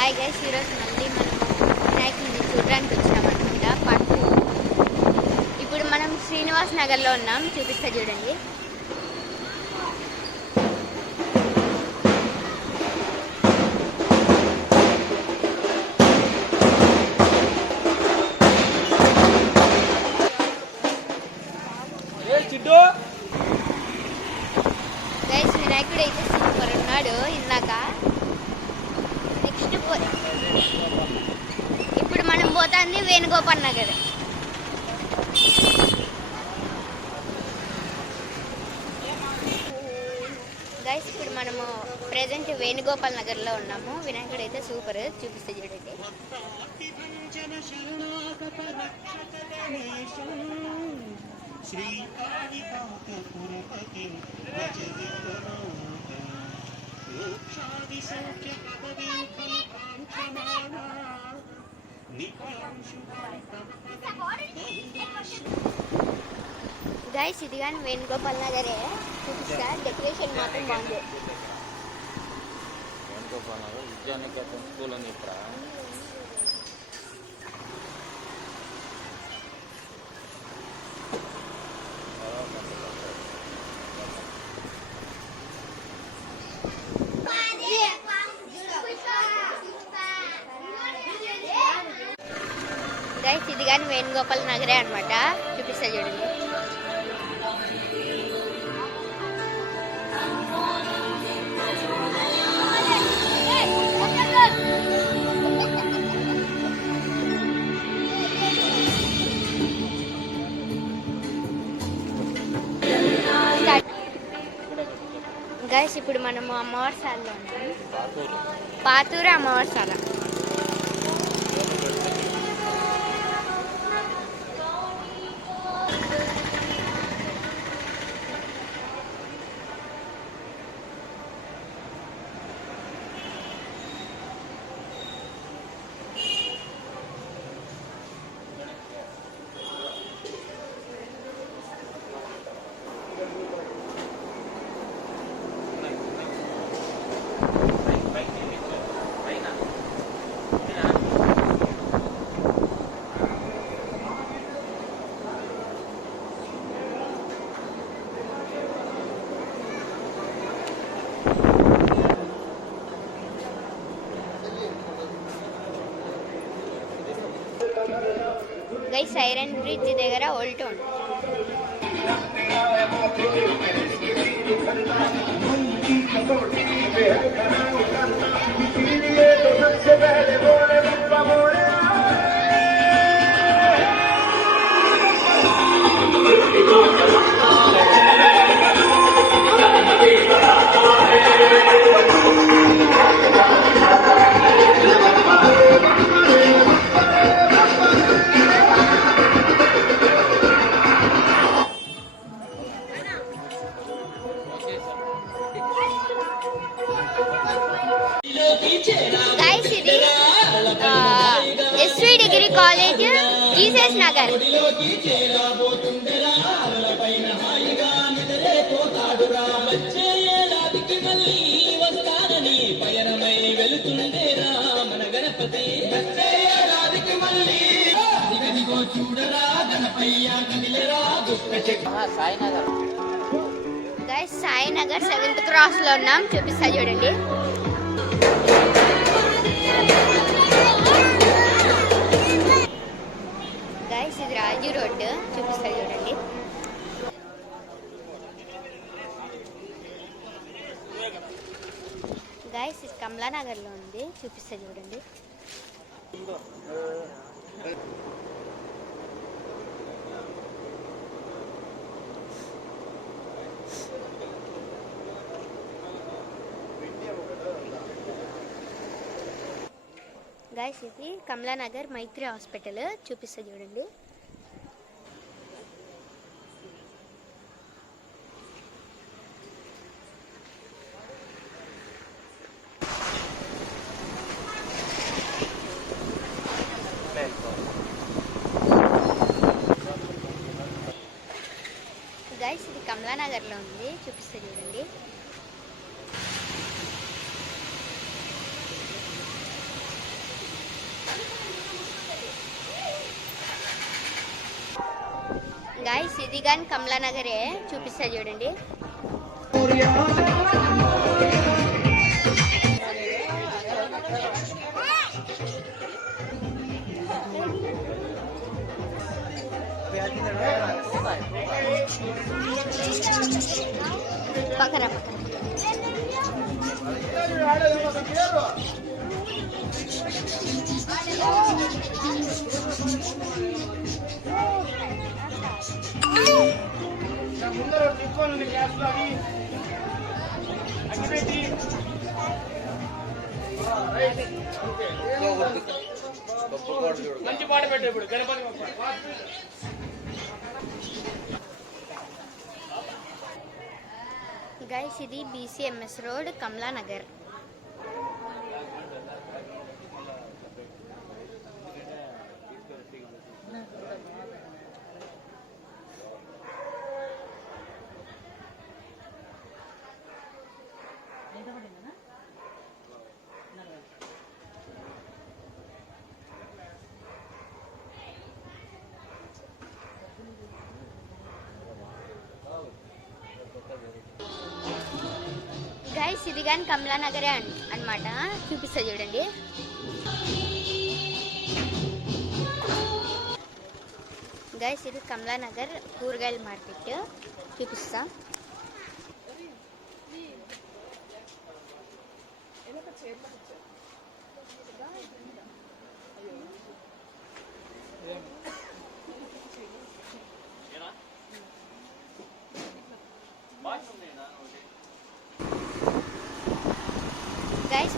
Hi guys, ఈరోజు మళ్ళీ మనము వినాయకుడిని చూడడానికి వచ్చినామన్నమాట. పార్ట్ 2. ఇప్పుడు మనం శ్రీనివాస్ నగర్లో ఉన్నాం, చూపిస్తా చూడండి. గైస్, వినాయకుడు అయితే సూపర్ ఉన్నాడు ఇందాక. నెక్స్ట్ ఇప్పుడు మనం పోతుంది వేణుగోపాల్ నగర్. గైస్, ఇప్పుడు మనము ప్రెజెంట్ వేణుగోపాల్ నగర్లో ఉన్నాము. వినాయకుడు అయితే సూపర్, చూపిస్తే చూడండి. గైస్, ఇది కానీ వేణుగోపాల్ నగరే, చూపిస్తా. డెకరేషన్ మాత్రం బాగుంది. వేణుగోపాల్ నగర్ విద్యానికేతన్ స్కూల్ అని ఇక్కడ గైస్, ఇది కానీ వేణుగోపాల్ నగరే అనమాట, చూపిస్తా చూడండి. గైస్, ఇప్పుడు మనము అమ్మవారి సాలలో ఉన్నాం. పాతూరు అమ్మవారి సాల. గైస్, ఐరన్ బ్రిడ్జ్ దగ్గర ఓల్డ్ టౌన్. గైస్, ఇది SV degree college, Jesus Nagar. Guys, Sainagar 7th cross లో ఉన్నాం, చూపిస్తా చూడండి. గైస్, ఇది రాజు రోడ్, చూపిస్తా చూడండి. గైస్, ఇది కమలానగర్లో ఉంది, చూపిస్తా చూడండి. గైస్, ఇది కమలానగర్ మైత్రి హాస్పిటల్, చూపిస్తా చూడండి. గైస్, ఇది కమలానగర్లో ఉంది, చూపిస్తా చూడండి. గాయస్ ఇది కానీ కమలానగరే, చూపిస్తా చూడండి. పక్కన మంచి పాట పెట్టు ఇప్పుడు గణపతి గైస్ ఇది BCMS రోడ్ కమలానగర్. గైస్ ఇది కానీ కమలానగరే అన్నమాట, చూపిస్తా చూడండి. గైస్ ఇది కమలానగర్ కూరగాయల మార్కెట్, చూపిస్తా. గైస్